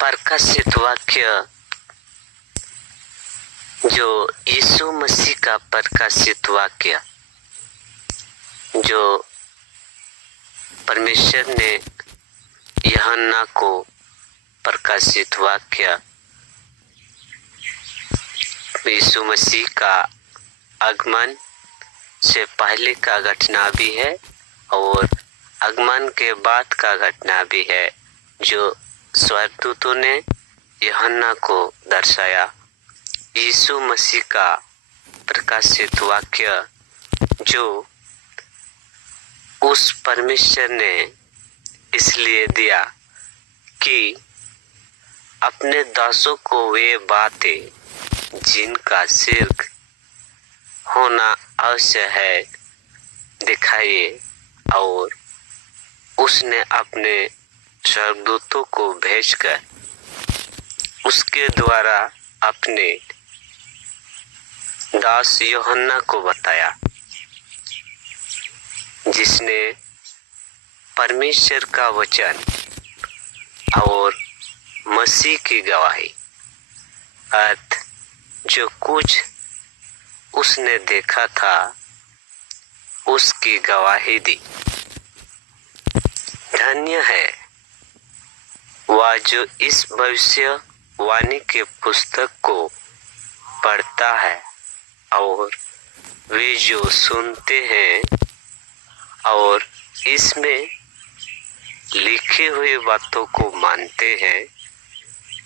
प्रकाशित वाक्य जो यीशु मसीह का प्रकाशित वाक्य जो परमेश्वर ने यूहन्ना को प्रकाशित वाक्य यीशु मसीह का आगमन से पहले का घटना भी है और आगमन के बाद का घटना भी है, जो स्वर्गदूतों ने यूहन्ना को दर्शाया। यीशु मसीह का प्रकाशित वाक्य जो उस परमेश्वर ने इसलिए दिया कि अपने दासों को वे बातें जिनका सिर्फ होना अवश्य है दिखाइए, और उसने अपने स्वर्गदूतों को भेजकर उसके द्वारा अपने दास यूहन्ना को बताया, जिसने परमेश्वर का वचन और मसीह की गवाही अर्थ जो कुछ उसने देखा था उसकी गवाही दी। धन्य है वह जो इस भविष्यवाणी के पुस्तक को पढ़ता है और वे जो सुनते हैं और इसमें लिखी हुई बातों को मानते हैं,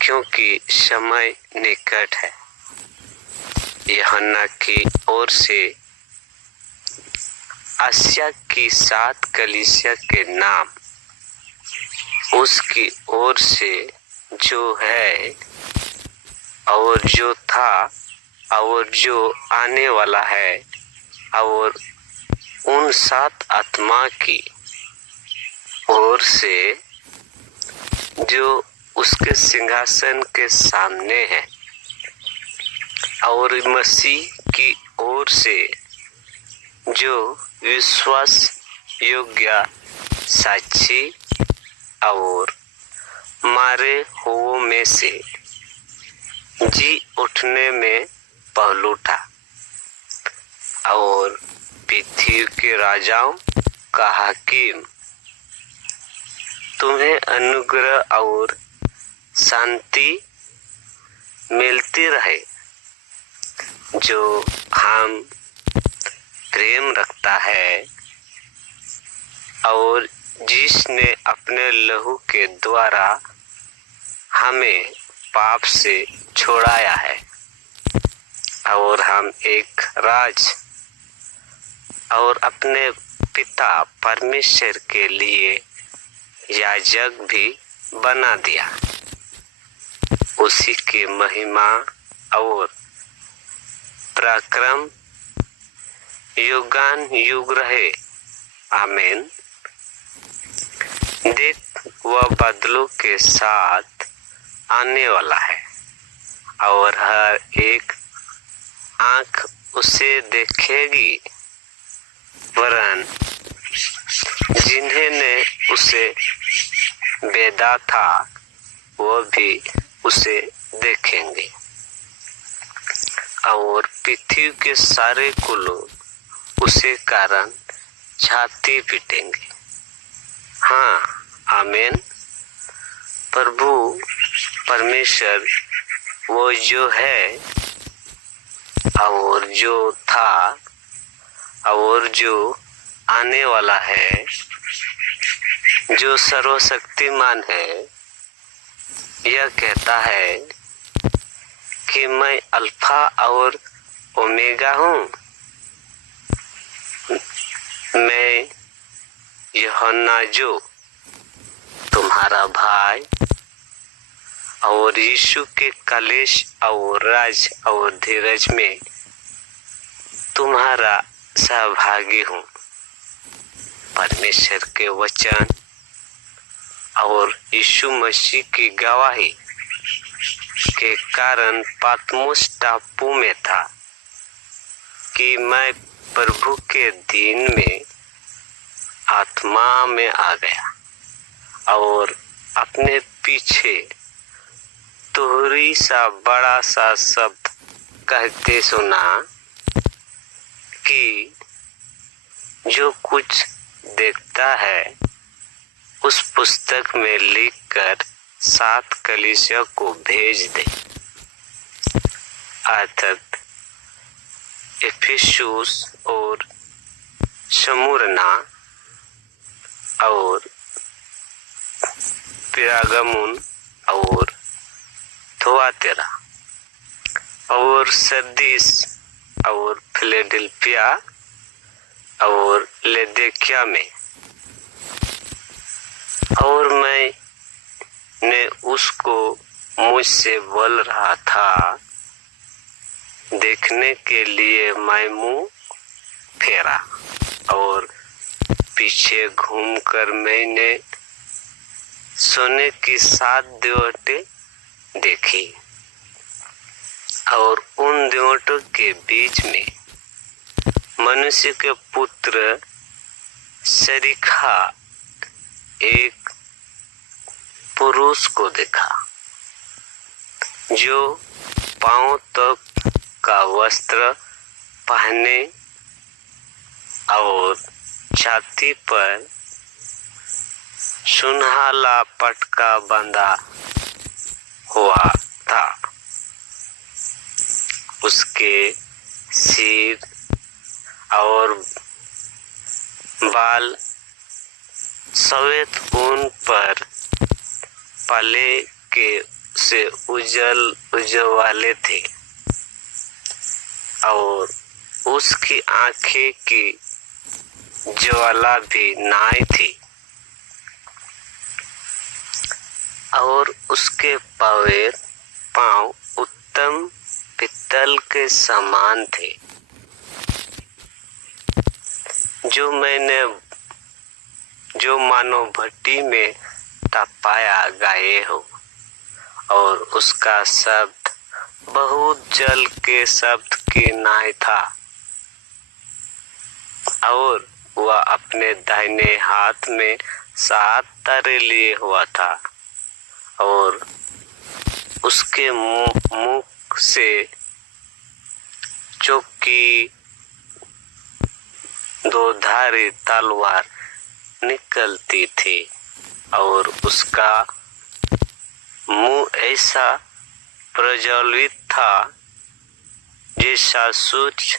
क्योंकि समय निकट है। यूहन्ना की ओर से आसिया की 7 कलीसिया के नाम उसकी ओर से जो है और जो था और जो आने वाला है, और उन 7 आत्मा की ओर से जो उसके सिंहासन के सामने है, और मसीह की ओर से जो विश्वास योग्य साक्षी और मारे हुओं में से जी उठने में पहलू था, और पृथ्वी के राजाओं का हाकिम, तुम्हें अनुग्रह और शांति मिलती रहे, जो हम प्रेम रखता है और जिसने अपने लहू के द्वारा हमें पाप से छुड़ाया है, और हम एक राज और अपने पिता परमेश्वर के लिए याजक भी बना दिया। उसी की महिमा और पराक्रम युगान युग रहे। आमीन। देख, वह बादलों के साथ आने वाला है, और हर एक आंख उसे देखेगी, वरन जिन्हें ने उसे भेदा था वो भी उसे देखेंगे, और पृथ्वी के सारे कुलों उसे कारण छाती पीटेंगे। हाँ, आमीन। प्रभु परमेश्वर वो जो है और जो था और जो आने वाला है, जो सर्वशक्तिमान है, यह कहता है कि मैं अल्फा और ओमेगा हूँ। मैं यूहन्ना जो तुम्हारा भाई और यीशु के कलेश और राज और धीरज में तुम्हारा सहभागी हूँ। परमेश्वर के वचन और यीशु मसीह की गवाही के कारण पातमुस टापू में था कि मैं प्रभु के दिन में आत्मा में आ गया और अपने पीछे भारी सा बड़ा सा शब्द कहते सुना कि जो कुछ देखता है उस पुस्तक में लिखकर 7 कलीसिया को भेज दे, अर्थात इफिसुस और स्मुरना और पिरागमुन और थुआतीरा और सरदीस और फिलाडेल्फिया और लौदीकिया में। और मैंने उसको मुझसे बोल रहा था देखने के लिए मैं मुंह फेरा और पीछे घूमकर मैंने सोने की 7 दीवटें देखी और उन दीवटों के बीच में मनुष्य के पुत्र सरीखा एक पुरुष को देखा जो पांव तक का वस्त्र पहने और छाती पर सुनहला पटका बंधा हुआ था। उसके सिर और बाल सफेद ऊन पर पाले के से उजवाले थे और उसकी आंखें की ज्वाला भी नाई थी और उसके पांव उत्तम पित्तल के समान थे जो मानो भट्टी में तपाया गए हो, और उसका शब्द बहुत जल के शब्द की नाई था और वह अपने दाहिने हाथ में 7 तारे लिए हुआ था और उसके मुख से चौकी 2 धारी तलवार निकलती थी और उसका मुंह ऐसा प्रज्वलित था जैसा सूर्य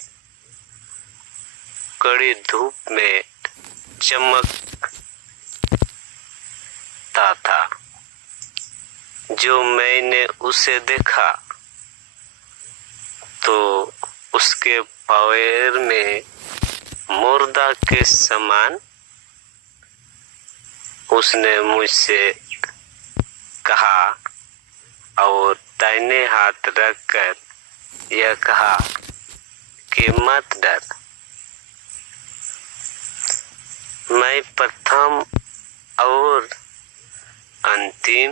कड़ी धूप में चमकता था। जो मैंने उसे देखा तो उसके पैर में मुर्दा के समान। उसने मुझसे कहा और दाहिने हाथ रखकर यह कहा कि मत डर, मैं प्रथम और अंतिम